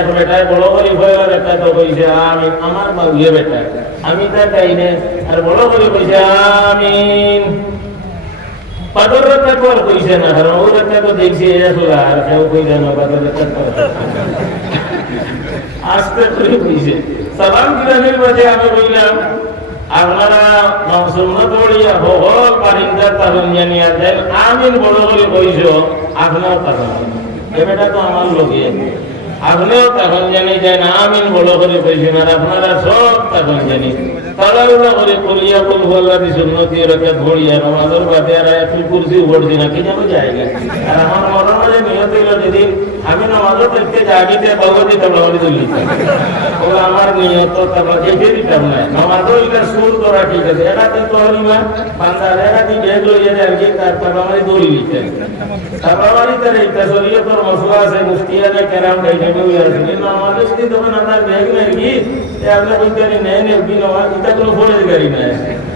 এক বেটায় বড় করি ভয় বেটা তো কইছে আমি আমার ইয়ে বেটা আমি তা চাইনে আর বড় করি কইছে আমিন পাদর রাখা তো আর কইছে না কারণ ও রাখা তো দেখছি এসলা আর কেউ কইছে না পাদর রাখা আস্তে করে কইছে সালাম গিরানির মাঝে আমি বললাম আপনারা সুন্নাত পড়িয়া হল পারিন্দার তাহলে জানিয়া দেন আমিন বড় করে কইছ আপনার তাহলে এ বেটা তো আমার লোকে আপনিও তখন জানি দেন আমিন বড় করে কইছেন আর আপনারা সব তখন জানি তাড়াহুড়া করে করিয়া বলবো আল্লাহ সুন্নতি রাখা ধরিয়া আমাদের বাদে আর তুই কুরসি উঠছি না কি যাবো জায়গা আর আমার মনের মাঝে নিয়ত হইল যেদিন আমি নামাজও পড়তে যাবিতে ভগবতী তবলাবলি তুলি আমার নিয়ত তারপর দেখে দিতাম না নামাজও এটা সুর করা ঠিক আছে এটা কিন্তু হরিমা বান্দার এটা তুই বেগ লইয়া যায় কি তার তবলাবলি দৌড়ি দিতেন তবলাবলি তার এটা শরীরে তোর মশলা আছে মুফতিয়ানে কেরাম ডাইনামে হইয়া আছে কিন্তু আমাদের যদি তখন আপনার বেগ নেই কি আপনি বলতে নেই নেই এটা কোনো ফোরের গাড়ি নাই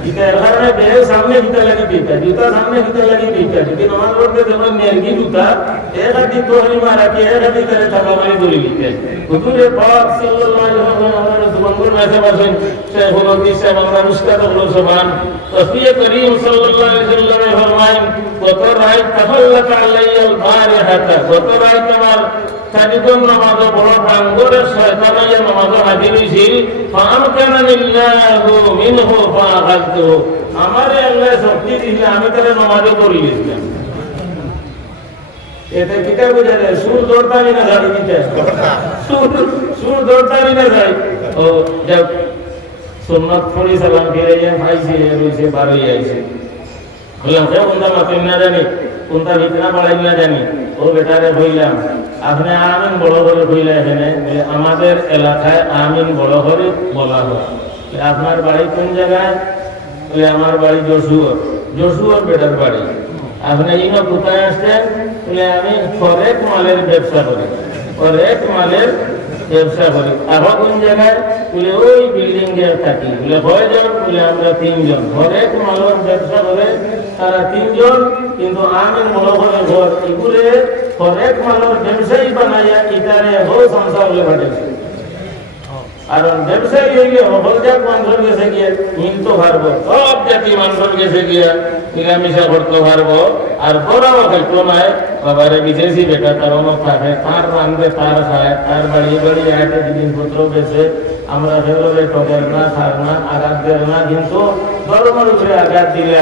এটা এর কারণে বেগ সামনে জুতা লাগি দিতা জুতা সামনে জুতা লাগি দিতা যদি নামাজ পড়তে যখন নেরগি জুতা এটা দিত হরিমা রাখি এটা দিতে তবলাবলি দৌড়ি দিতেন হুজুরে পাক সাল্লাল্লাহু আলাইহি ওয়াসাল্লাম সুবহানাল্লাহ মেসে বসেন শেখুল হাদিস সাহেব আমরা মুস্তাদ হলো সুবহান তসবিহ করিম সাল্লাল্লাহু আলাইহি ওয়াসাল্লাম ফরমায়েন কত রাত তাফাল্লাত আলাইয়াল বারিহাতা কত রাত আমার সাদিকুন নামাজ বড় প্রাঙ্গরে শয়তানের নামাজ হাজির হইছিল ফাআমকানানিল্লাহু মিনহু ফাআখাযতু আমারে আল্লাহ শক্তি দিলে আমি তারে নামাজ পড়ি গেছিলাম এতে কিতা বুঝা যায় সুর দৌড়তানি না গাড়ি দিতে সুর দৌড়তানি না যাই ও যাক সুন্নাত পড়ি সালাম ফিরে যায় ভাইছে রইছে বাড়ি আইছে বললাম কে কোনটা মাতেন না জানি কোনটা ভিতরা বাড়াই না জানি ও বেটারে বললাম আপনি আমিন বড় করে কইলা এখানে বলে আমাদের এলাকায় আমিন বড় করে বলা হয় আপনার বাড়ি কোন জায়গায় বলে আমার বাড়ি যশুয়ার বেটার বাড়ি আপনি ইনো কোথায় আসছেন বলে আমি ফরেক মালের ব্যবসা করি ফরেক মালের ব্যবসা করি আবার কোন জায়গায় বলে ওই বিল্ডিং এ থাকি বলে কয়জন বলে আমরা 3 জন ফরেক মালের ব্যবসা করে তারা 3 জন কিন্তু আমিন বড় করে ঘর এগুলো ফরেক মালের ব্যবসায়ী বানাইয়া ইটারে হো সংসার হলে পাঠাইছে আর ব্যবসায়ী হইলে হল জাত মানুষের কাছে গিয়ে মিলতে পারবো সব জাতি মানুষের কাছে গিয়ে মিলামিশা করতে পারবো আর বড়াও খাইতো নাই বাবারে বিদেশি বেটা তার অনেক থাকে তার রান্ধে তার খায় তার বাড়ি বাড়ি আয়তে জিনিসপত্র বেছে আমরা সেগুলো ঠকের না খার না আঘাত দেয় না কিন্তু ধর্মের উপরে আঘাত দিলে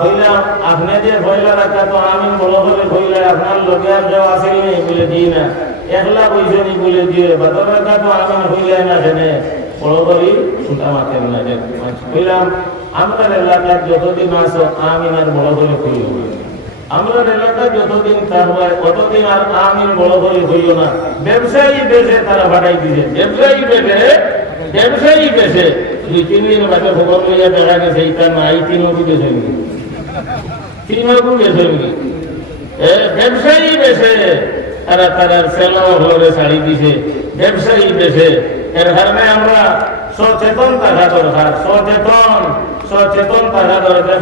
হইলাম আপনি যে ভয়লা রাখা তো আমি বড় করে হইলে আপনার লোকে আর যাওয়া আসেন নেই বলে দিই না একলা পয়সা নি বলে দিয়ে বাদর রাখা তো আমি হইলে না সেনে বড় করি সুতা মাতেন না হইলাম আমরা এলাকার যতদিন আসো আমিন আর বড় করে হইল আমরা এলাকায় যতদিন থাকবো ততদিন আর আমিন বড় করে হইল না ব্যবসায়ী বেশে তারা পাঠাই দিছে ব্যবসায়ী বেশে 2-3 দিন বাদে খবর লইয়া দেখা গেছে এটা নাই 3 গেছে ব্যবসায়ী বেশে তারা সেলো হলে শাড়ি দিছে ব্যবসায়ী বেশে এর কারণে আমরা সচেতন থাকা দরকার সচেতন থাকা দরকার